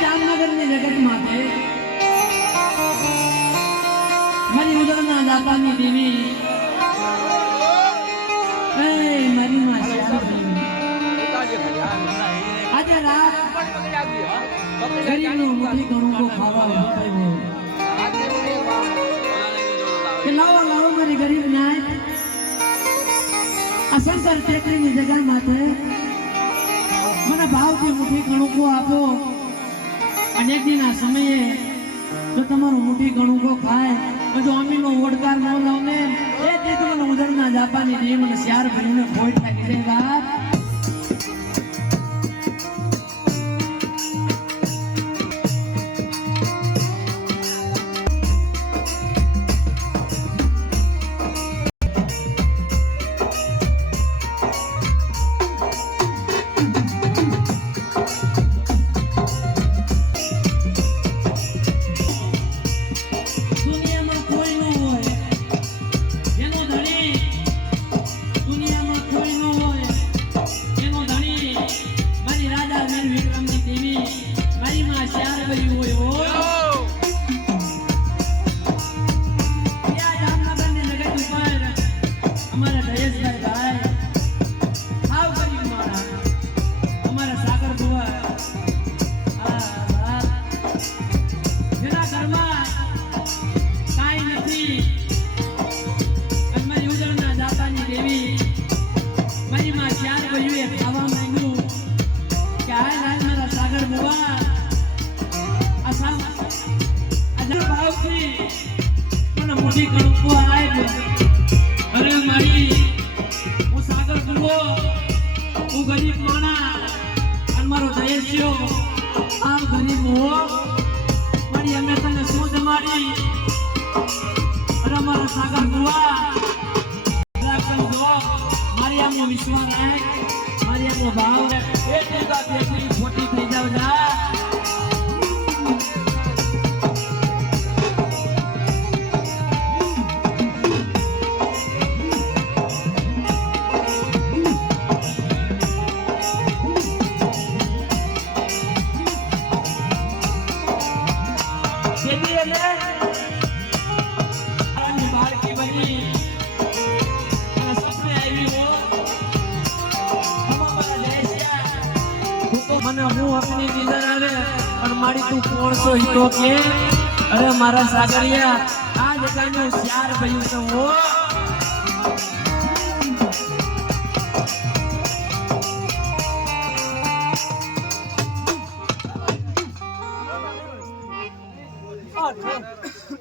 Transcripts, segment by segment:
જામનગરની જગતમાં છે મારી ઉદરના દાતાની દેવી મારી માં આજે રાત ગરીબનું મુઠી ઘણું કો ખાવા આવ્યો કે લાવો લાવો મારી ગરીબ ન્યાય આ સંસાર ટેકરીની જગ્યા માથે મને ભાવથી મુઠી ઘણું કો આપો અને એક દિન આ સમયે જો તમારું મુઠી ઘણું કો ખાય જો અમીનો ઓડકાર ન લાવ ને એ દીધ મને ઉદરના જાપાની દેવ મને શ્યાર ભરીને ખોટ લાગી જાય બાપ अरे मारा सागरिया आज कानो श्यार भयु तो वो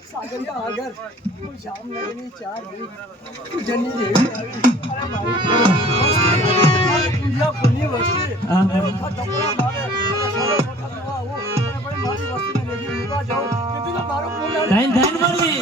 सागरिया अगर तू शाम लगनी 4 हुई तू जनी देवी अरे मारी पूजा पुण्य वस्ती अरे कपड़ा मारे धैन धैन मरी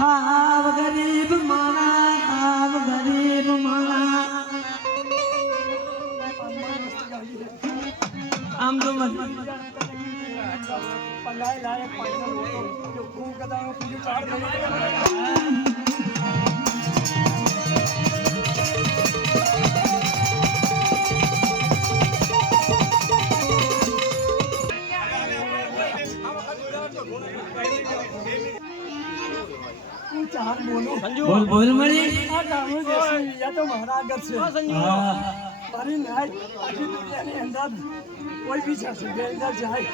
आव गरीब माना પલાય લાય પાણીનો લોટો જો ખૂબ કદાનો પૂરી ચાર ગઈ ચાર બોલો બોલ બોલ મળી આ ડામો દેશી યા તો મારા આગળ છે હા મારી નાય આખી દુનિયાની અંદર કોઈ બી જગ્યાએ અંદર જાય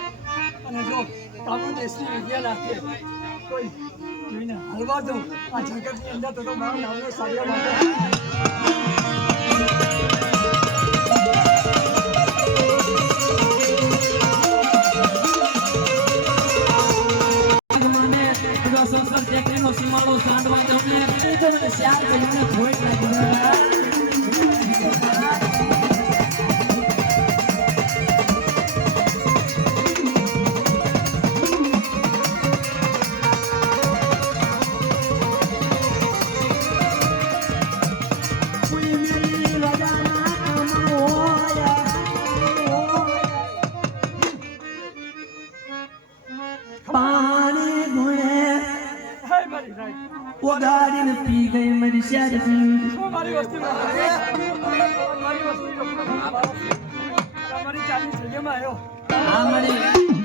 અને જો ડામો દેશની વિદ્યા નાખે કોઈ જોઈને હલવા દો આ જગતની અંદર તો મારું નામનો સાડિયા માટે સંસ્કાર ટેકરીનો સીમાડો સાંડવા તમને મને શ્યાર કરીને ભોય લાગી પાણી ગુણે હાય મારી નાય ઓગાડીને પી ગઈ મારી શ્યાર મારી વસ્તીમાં મારી વસ્તી તમારી ચાલી જગ્યામાં આવ્યો હા મળી